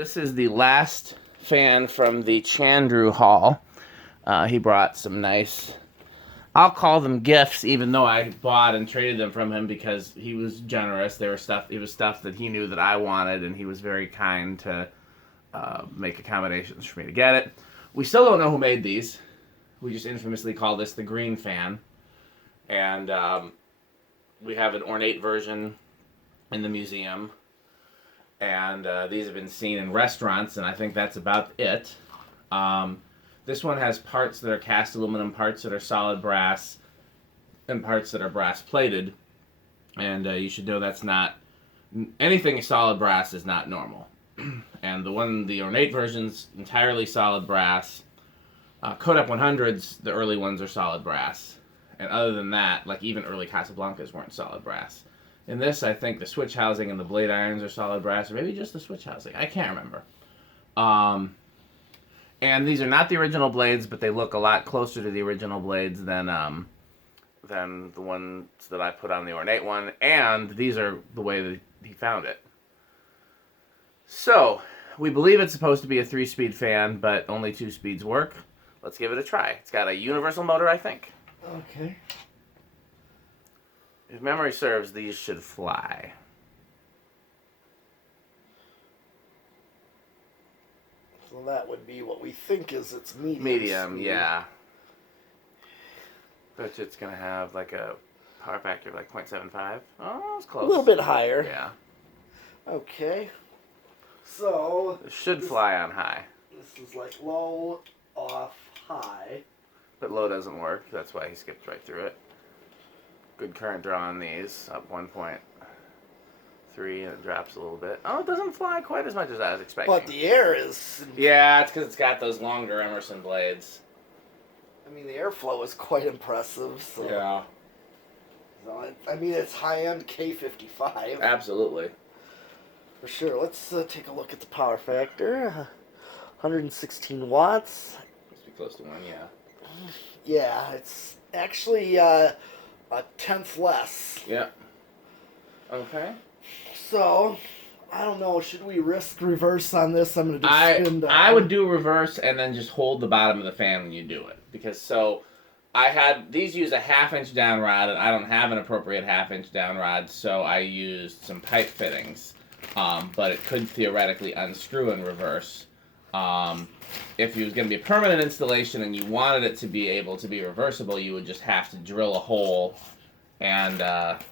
This is the last fan from the Chandru haul. He brought some nice, I'll call them gifts, even though I bought and traded them from him because he was generous. They were stuff. It was stuff that he knew that I wanted, and he was very kind to make accommodations for me to get it. We still don't know who made these. We just infamously call this the green fan, and we have an ornate version in the museum. And these have been seen in restaurants, and I think that's about it. This one has parts that are cast aluminum, parts that are solid brass, and parts that are brass plated. And you should know that's not... Anything solid brass is not normal. And the ornate version's entirely solid brass. Codep 100s, the early ones are solid brass. And other than that, like even early Casablancas weren't solid brass. In this, I think the switch housing and the blade irons are solid brass, or maybe just the switch housing. I can't remember. And these are not the original blades, but they look a lot closer to the original blades than the ones that I put on the ornate one. And these are the way that he found it. So, we believe it's supposed to be a 3-speed fan, but only 2 speeds work. Let's give it a try. It's got a universal motor, I think. Okay. If memory serves, these should fly. So that would be what we think is its medium. Medium, speed. yeah. Bet it's going to have like a power factor of like 0.75. Oh, it's close. A little bit higher. Yeah. Okay. So... It should fly on high. This is like low, off, high. But low doesn't work. That's why he skipped right through it. Good current draw on these, up 1.3, and it drops a little bit. Oh, it doesn't fly quite as much as I was expecting. But the air is... Yeah, it's because it's got those longer Emerson blades. I mean, the airflow is quite impressive. So. Yeah. So I mean, it's high-end K55. Absolutely. For sure. Let's take a look at the power factor. 116 watts. Must be close to 1, yeah. Yeah, it's actually... a tenth less. Yeah. Okay. So, I don't know. Should we risk reverse on this? I'm going to do spin down. I would do reverse and then just hold the bottom of the fan when you do it. Because these use a 1/2-inch down rod, and I don't have an appropriate 1/2-inch down rod, so I used some pipe fittings. But it could theoretically unscrew in reverse. If it was going to be a permanent installation and you wanted it to be able to be reversible, you would just have to drill a hole and add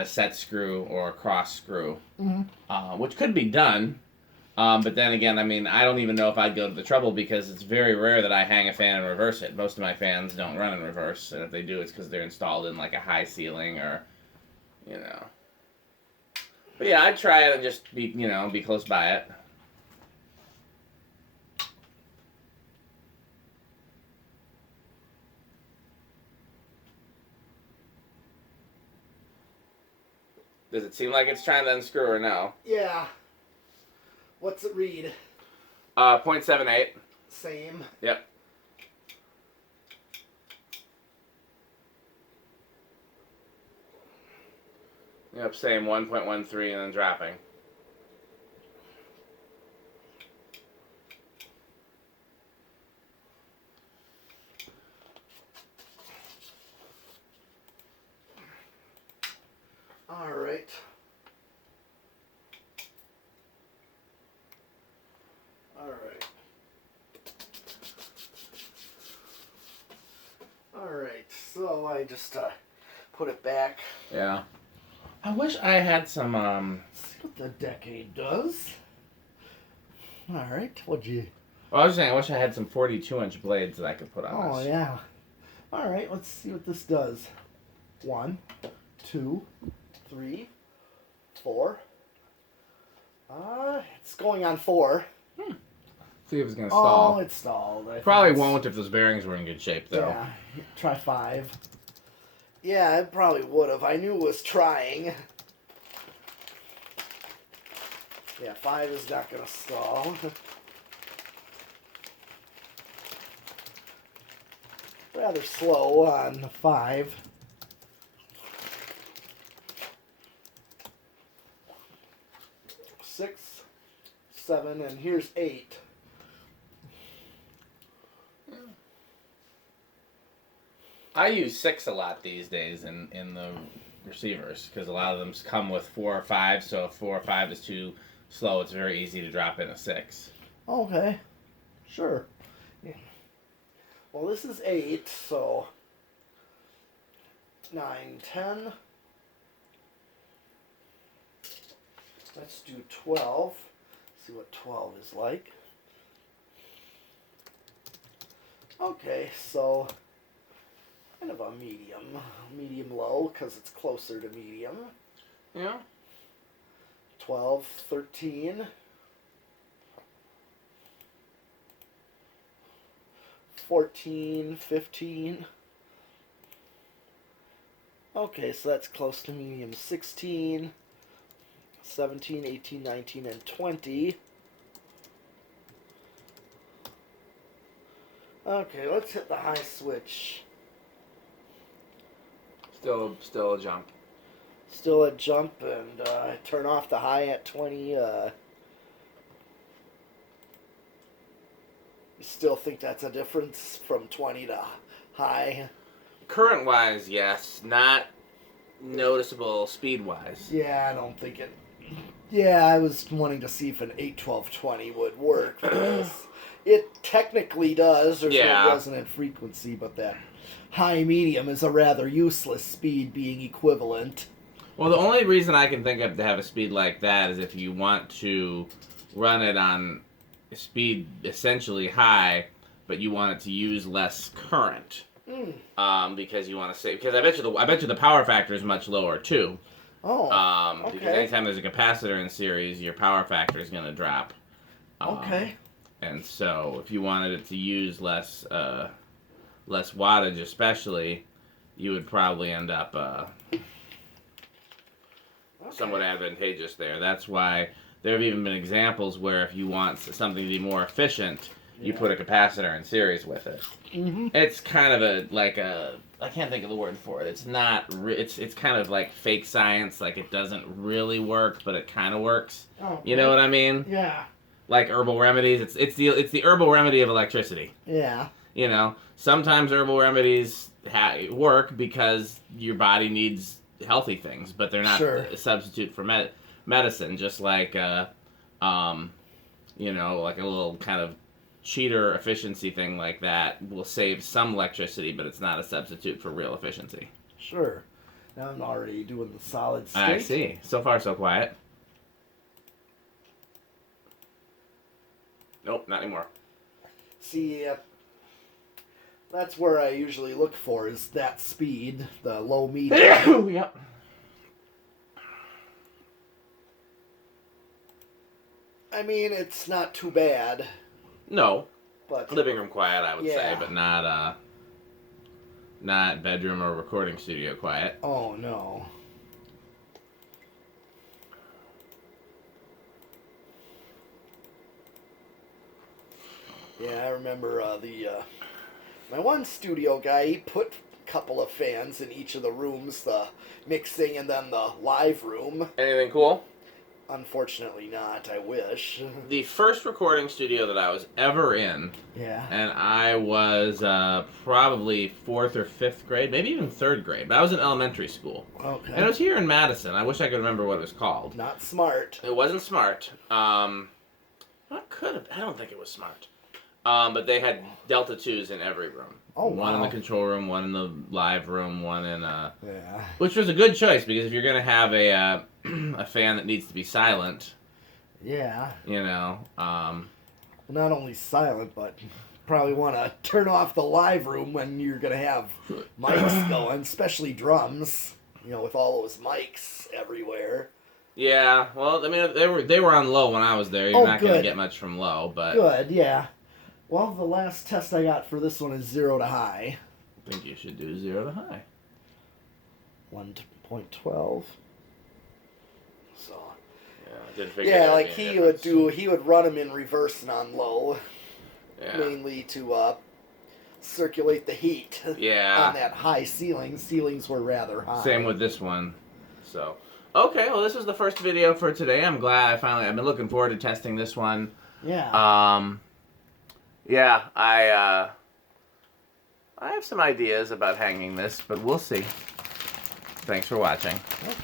a set screw or a cross screw, which could be done. But then again, I mean, I don't even know if I'd go to the trouble because it's very rare that I hang a fan and reverse it. Most of my fans don't run in reverse, and if they do, it's because they're installed in like a high ceiling or, you know. But yeah, I'd try it and just be close by it. Does it seem like it's trying to unscrew or no? Yeah. What's it read? 0.78. Same. Yep. Yep, same 1.13 and then dropping. All right. All right. All right. So I just put it back. Yeah. I wish I had some. Let's see what the decade does. All right. What'd you? Well, I was saying I wish I had some 42-inch blades that I could put on Oh this. yeah. All right. Let's see what this does. 1, 2, 3, 4. It's going on 4. See if it's gonna stall. Oh, it stalled. Probably won't if those bearings were in good shape, though. Yeah. Try 5. Yeah, it probably would have. I knew it was trying. Yeah, 5 is not gonna stall. Rather slow on 5. 6. 7, and here's 8. I use 6 a lot these days in the receivers because a lot of them come with 4 or 5. So if 4 or 5 is too slow, it's very easy to drop in a 6. Okay, sure. Yeah. Well, this is 8, so 9, 10. Let's do 12. See what 12 is like. Okay, so kind of a medium low because it's closer to medium. Yeah. 12, 13. 14, 15. Okay, so that's close to medium. 16, 17, 18, 19, and 20. Okay, let's hit the high switch. Still a jump. Still a jump, and turn off the high at 20. You still think that's a difference from 20 to high? Current-wise, yes. Not noticeable speed-wise. Yeah, I don't think it... Yeah, I was wanting to see if an 8-12-20 would work. Because it technically does. There's no resonant frequency, but that high-medium is a rather useless speed being equivalent. Well, the only reason I can think of to have a speed like that is if you want to run it on speed essentially high, but you want it to use less current. Because you want to save. Because I bet you the power factor is much lower too. Oh. Okay. Because anytime there's a capacitor in series, your power factor is going to drop. Okay. And so, if you wanted it to use less wattage, especially, you would probably end up somewhat advantageous there. That's why there have even been examples where if you want something to be more efficient, you put a capacitor in series with it. Mm-hmm. It's kind of I can't think of the word for it. It's not. It's kind of like fake science. Like it doesn't really work, but it kind of works. Oh, you know what I mean? Yeah. Like herbal remedies. It's the herbal remedy of electricity. Yeah. You know, sometimes herbal remedies work because your body needs healthy things, but they're not a substitute for medicine. Just like like a little kind of cheater efficiency thing like that will save some electricity, but it's not a substitute for real efficiency. Sure. Now I'm already doing the solid state. I see. So far, so quiet. Nope, not anymore. See, that's where I usually look for is that speed, the low medium. Yep. I mean, it's not too bad. No. But living room quiet, I would say, but not bedroom or recording studio quiet. Oh no. Yeah, I remember my one studio guy, he put a couple of fans in each of the rooms, the mixing and then the live room. Anything cool? Unfortunately not, I wish. The first recording studio that I was ever in, and I was probably 4th or 5th grade, maybe even 3rd grade, but I was in elementary school. Okay. And it was here in Madison. I wish I could remember what it was called. Not Smart. It wasn't Smart. What could have? I don't think it was Smart. But they had Delta 2s in every room. Oh, one in the control room, one in the live room, one in which was a good choice because if you're gonna have a fan that needs to be silent, you know, not only silent, but probably want to turn off the live room when you're gonna have mics going, especially drums. You know, with all those mics everywhere. Yeah, well, I mean, they were on low when I was there. You're not gonna get much from low, but good, yeah. Well, the last test I got for this one is 0 to high. I think you should do 0 to high. 1.12. So. Yeah, I didn't figure that like he would run them in reverse and on low, mainly to circulate the heat. Yeah. On that high ceiling. Ceilings were rather high. Same with this one. So. Okay, well, this was the first video for today. I'm glad I've been looking forward to testing this one. Yeah. Yeah, I have some ideas about hanging this, but we'll see. Thanks for watching. Okay.